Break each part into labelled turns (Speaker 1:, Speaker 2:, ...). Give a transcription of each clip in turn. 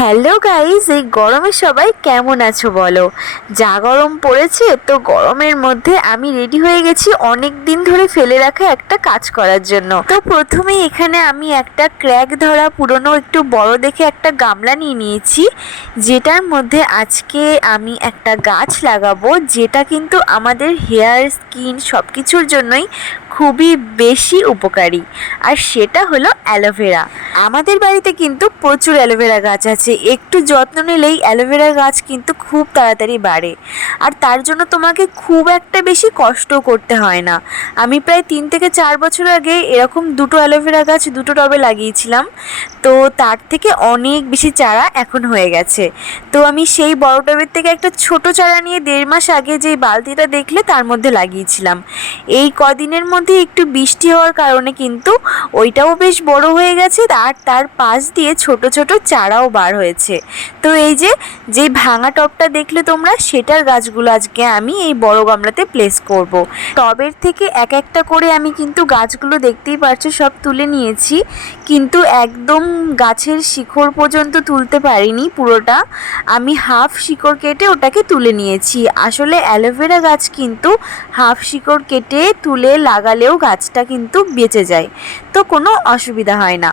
Speaker 1: Hello guys এই গরমে সবাই কেমন আছো বলো? যা গরম পড়েছে, তো গরমের মধ্যে আমি রেডি হয়ে গেছি অনেক দিন ধরে ফেলে রাখা একটা কাজ করার জন্য। তো প্রথমেই এখানে আমি একটা ক্র্যাক ধরা পুরনো একটু বড় দেখে একটা গামলা নিয়ে নিয়েছি, যেটার মধ্যে আজকে আমি একটা গাছ লাগাবো, যেটা কিন্তু আমাদের হেয়ার, স্কিন সব কিছুর জন্যই খুবই বেশি উপকারী। আর সেটা হলো অ্যালোভেরা। আমাদের বাড়িতে কিন্তু প্রচুর অ্যালোভেরা গাছ আছে। একটু যত্ন নিলেই অ্যালোভেরা গাছ কিন্তু খুব তাড়াতাড়ি বাড়ে। আর তার জন্য তোমাকে খুব একটা বেশি কষ্ট করতে হয় না। আমি প্রায় তিন থেকে চার বছর আগে এরকম দুটো অ্যালোভেরা গাছ, দুটো টবে লাগিয়েছিলাম। তো তার থেকে অনেক বেশি চারা এখন হয়ে গেছে। তো আমি সেই বড় টবের থেকে একটা ছোট চারা নিয়ে দেড় মাস আগে যেই বালতিটা দেখলে তার মধ্যে লাগিয়েছিলাম। এই কদিনের মধ্যে একটু বৃষ্টি হওয়ার কারণে কিন্তু ওইটাও বেশ বড় হয়ে গেছে আর তার পাশ দিয়ে ছোট ছোট চারাও বার হয়েছে। তো এই যে যে ভাঙা টবটা দেখলে তোমরা, সেটার গাছগুলো আজকে আমি এই বড় গামলাতে প্লেস করব। টবের থেকে এক একটা করে আমি কিন্তু গাছগুলো দেখতেই পারছ, সব তুলে নিয়েছি। কিন্তু একদম গাছের শিকড় পর্যন্ত তুলতে পারিনি পুরোটা। আমি হাফ শিকড় কেটে ওটাকে তুলে নিয়েছি। আসলে অ্যালোভেরা গাছ কিন্তু হাফ শিকড় কেটে তুলে লাগালেও গাছটা কিন্তু বেঁচে যায়। তো কোনো অসুবিধা হয় না।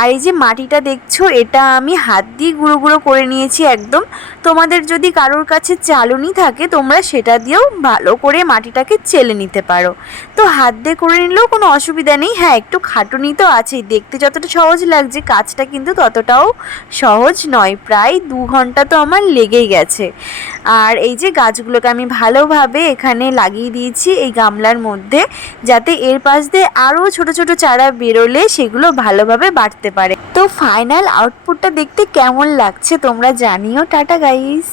Speaker 1: আর এই যে মাটিটা দেখছ, এটা আমি হাত দিয়ে গুঁড়ো গুঁড়ো করে নিয়েছি একদম। তোমাদের যদি কারোর কাছে চালুনি থাকে, তোমরা সেটা দিয়েও ভালো করে মাটিটাকে চেলে নিতে পারো। তো হাত দিয়ে করে নিলেও কোনো অসুবিধা নেই। হ্যাঁ একটু খাটুনি তো আছেই। দেখতে যতটা সহজ লাগছে, কাজটা কিন্তু ততটাও সহজ নয়। প্রায় দু ঘণ্টা তো আমার লেগেই গেছে। আর এই যে গাছগুলোকে আমি ভালোভাবে এখানে লাগিয়ে দিয়েছি এই গামলার মধ্যে, যাতে এর পাশ দিয়ে আরও ছোট ছোট চারা বেরোলে সেগুলো ভালোভাবে বাড়তে পারে। তো ফাইনাল আউটপুটটা দেখতে কেমন লাগছে তোমরা জানিও, টাটা গাইস।